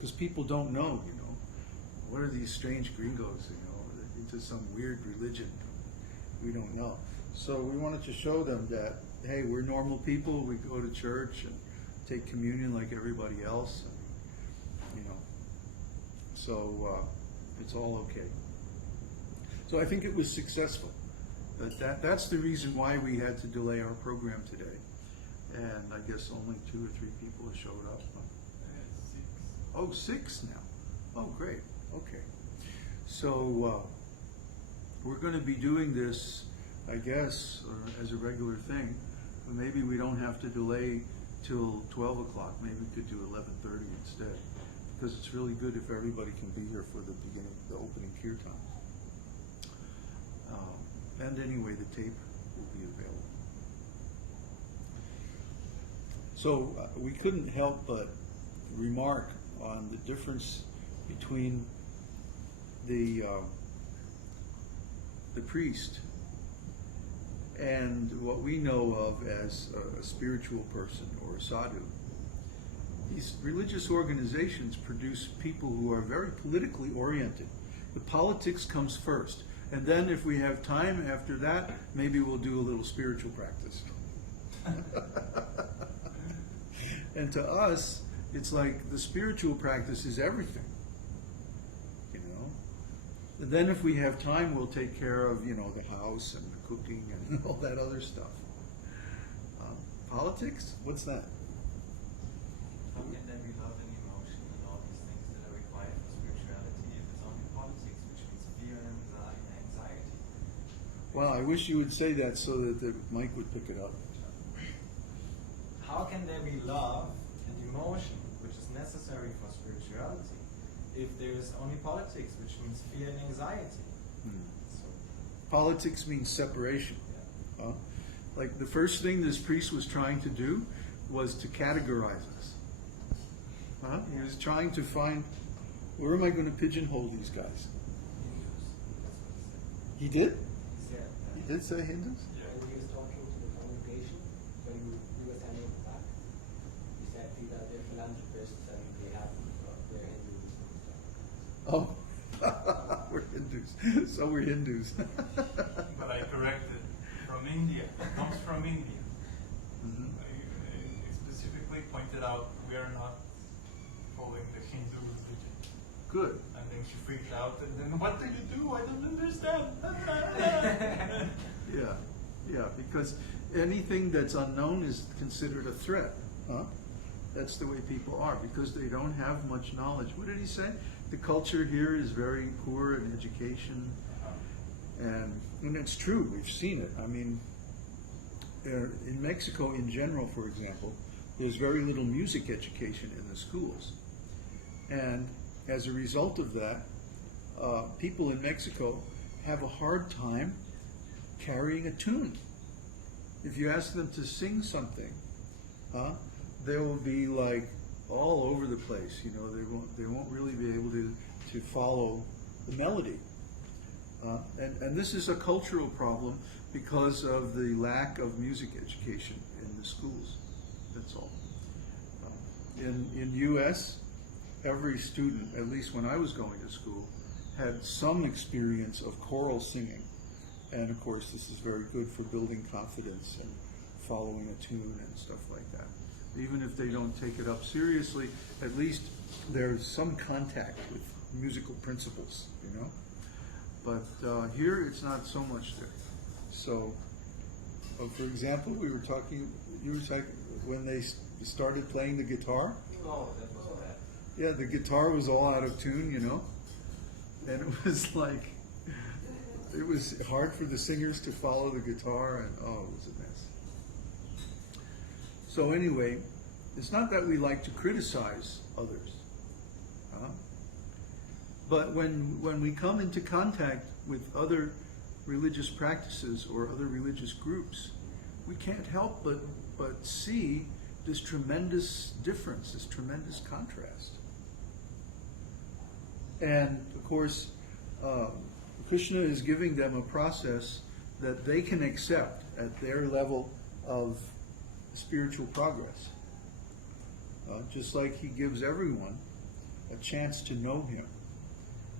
Because people don't know, what are these strange gringos, into some weird religion. We don't know. So we wanted to show them that, hey, we're normal people. We go to church and take communion like everybody else. And, so it's all okay. So I think it was successful. But that's the reason why we had to delay our program today. And I guess only 2 or 3 people have showed up. Oh, 6 now. Oh, great. Okay. So we're going to be doing this, I guess, as a regular thing. But maybe we don't have to delay till 12 o'clock. Maybe we could do 11:30 instead. Because it's really good if everybody can be here for the beginning, the opening kirtan. And anyway, the tape will be available. So we couldn't help but remark on the difference between the priest and what we know of as a spiritual person or a sadhu. These religious organizations produce people who are very politically oriented. The politics comes first. And then if we have time after that, maybe we'll do a little spiritual practice. And to us, it's like the spiritual practice is everything. And then if we have time, we'll take care of, the house and the cooking and all that other stuff. Politics? What's that? How can there be love and emotion and all these things that are required for spirituality if it's only politics, which means fear and anxiety? Well, I wish you would say that so that the mic would pick it up. How can there be love and emotion, which is necessary for spirituality, if there is only politics, which means fear and anxiety? So, politics means separation. Yeah. Like the first thing this priest was trying to do was to categorize us. He was trying to find, where am I going to pigeonhole these guys? He did? Yeah. He did say Hindus? Yeah. When he was talking to the congregation, when we were standing at the back, he said that they're philanthropists and they have they're Hindus and stuff. Oh, we're Hindus. So we're Hindus. But I corrected, from India. It comes from India. Mhm. I specifically pointed out we are not following the Hindu religion. Good. And then she freaked out, and then what do you do? I don't understand. Yeah, because anything that's unknown is considered a threat. That's the way people are, because they don't have much knowledge. What did he say? The culture here is very poor in education, and it's true. We've seen it. I mean, in Mexico in general, for example, there's very little music education in the schools, and as a result of that, people in Mexico have a hard time carrying a tune. If you ask them to sing something, they will be like all over the place. They won't really be able to follow the melody. And this is a cultural problem because of the lack of music education in the schools. That's all. In U.S., every student, at least when I was going to school, had some experience of choral singing. And of course, this is very good for building confidence and following a tune and stuff like that. Even if they don't take it up seriously, at least there's some contact with musical principles, But here, it's not so much there. So, for example, you were talking when they started playing the guitar. Oh, that was bad. Yeah, the guitar was all out of tune, and it was like, it was hard for the singers to follow the guitar, and it was a mess. So anyway, it's not that we like to criticize others, but when we come into contact with other religious practices or other religious groups, we can't help but see this tremendous difference, this tremendous contrast. And of course, Kṛṣṇa is giving them a process that they can accept at their level of spiritual progress. Just like he gives everyone a chance to know Him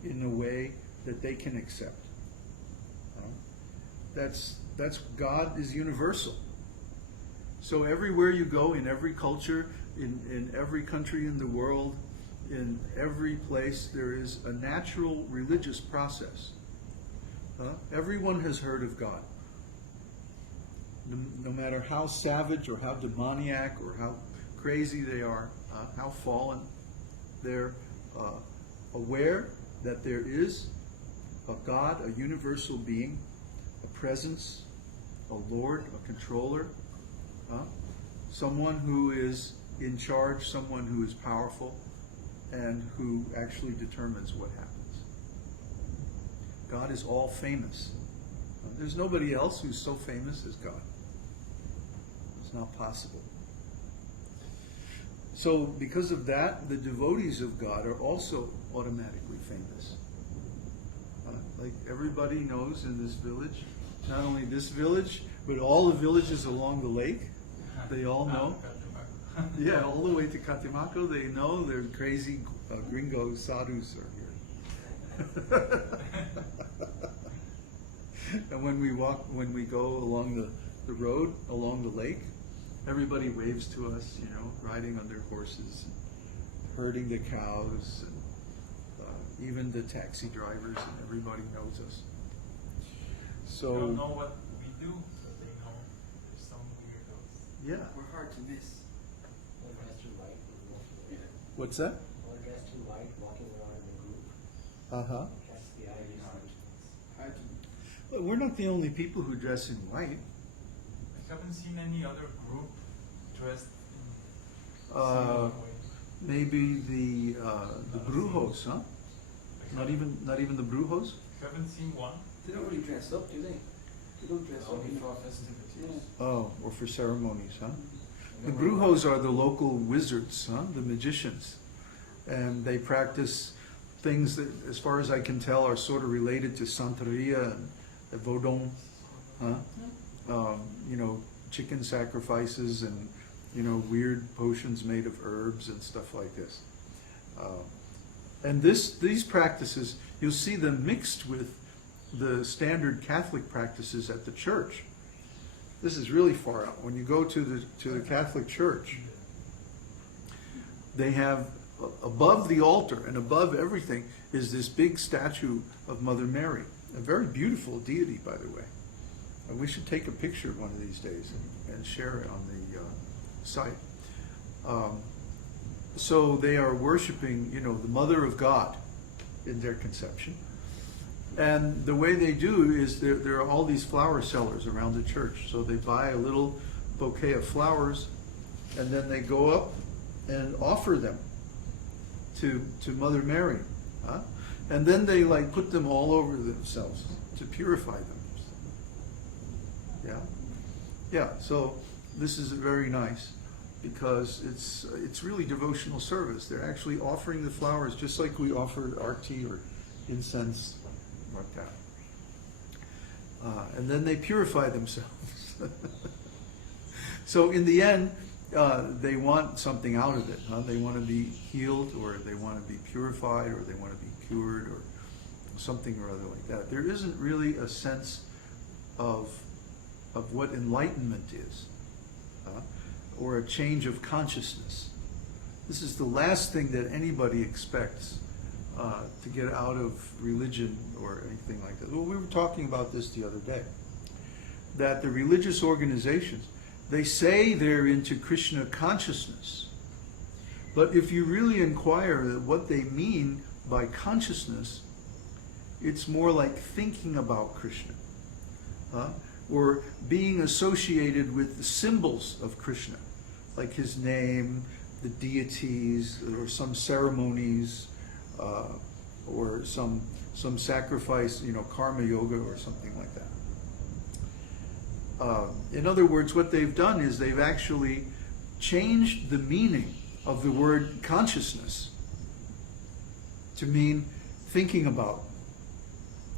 in a way that they can accept. That's God is universal. So everywhere you go, in every culture, in every country in the world, in every place, there is a natural religious process. Everyone has heard of God. No matter how savage or how demoniac or how crazy they are, how fallen, they're aware that there is a God, a universal being, a presence, a Lord, a controller, someone who is in charge, someone who is powerful, and who actually determines what happens. God is all famous. There's nobody else who's so famous as God. It's not possible. So because of that, the devotees of God are also automatically famous. Like everybody knows in this village, not only this village, but all the villages along the lake, they all know. Yeah, all the way to Katimaco, they know their crazy gringo sadhus are here. And when we go along the road, along the lake, everybody waves to us, riding on their horses, herding the cows, and even the taxi drivers, and everybody knows us. So They don't know what we do, but they know there's some weirdos. yeah. We're hard to miss. All dressed in white and walking around. What's that? All dressed in white, walking around in a group. Uh-huh. Catch the eye. Hard to Well, we're not the only people who dress in white. I haven't seen any other group dressed in Uh, similar way. maybe the brujos, huh? Not even the brujos. Haven't seen one. They don't really dress up, do they? They don't dress up. Only for festivities. Oh, or for ceremonies, huh? The brujos are the local wizards, huh? The magicians, and they practice things that, as far as I can tell, are sort of related to Santeria and the Vodon, huh? Chicken sacrifices and weird potions made of herbs and stuff like this. And these practices, you'll see them mixed with the standard Catholic practices at the church. This is really far out. When you go to the Catholic Church, they have above the altar and above everything is this big statue of Mother Mary, a very beautiful deity, by the way. And we should take a picture one of these days and share it on the site. So they are worshiping, the Mother of God in their conception. And the way they do is there are all these flower sellers around the church. So they buy a little bouquet of flowers and then they go up and offer them to Mother Mary. Huh? And then they put them all over themselves to purify them. Yeah, so this is very nice because it's really devotional service. They're actually offering the flowers just like we offer arti or incense like that. And then they purify themselves. So in the end, they want something out of it. Huh? They want to be healed, or they want to be purified, or they want to be cured, or something or other like that. There isn't really a sense of what enlightenment is, or a change of consciousness. This is the last thing that anybody expects to get out of religion or anything like that. Well, we were talking about this the other day, that the religious organizations, they say they're into Krishna consciousness, but if you really inquire what they mean by consciousness, it's more like thinking about Krishna, or being associated with the symbols of Krishna, like his name, the deities, or some ceremonies, or some sacrifice, karma yoga or something like that. In other words, what they've done is they've actually changed the meaning of the word consciousness to mean thinking about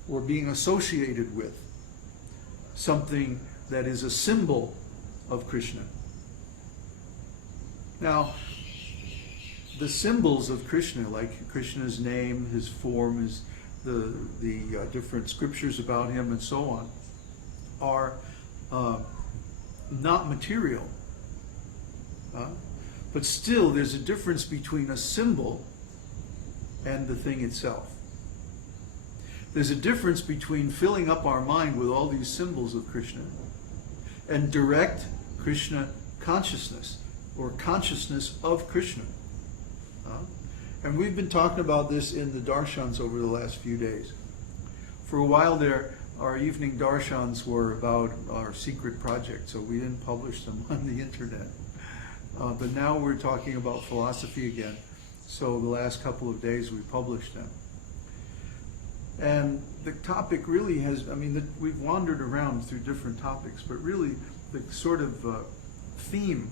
or being associated with something that is a symbol of Krishna. Now, the symbols of Krishna, like Krishna's name, his form, the different scriptures about him, and so on, are not material. But still, there's a difference between a symbol and the thing itself. There's a difference between filling up our mind with all these symbols of Krishna and direct Krishna consciousness, or consciousness of Krishna. And we've been talking about this in the darshans over the last few days. For a while there, our evening darshans were about our secret project, so we didn't publish them on the internet. But now we're talking about philosophy again. So the last couple of days we published them. And the topic really has, we've wandered around through different topics, but really the sort of theme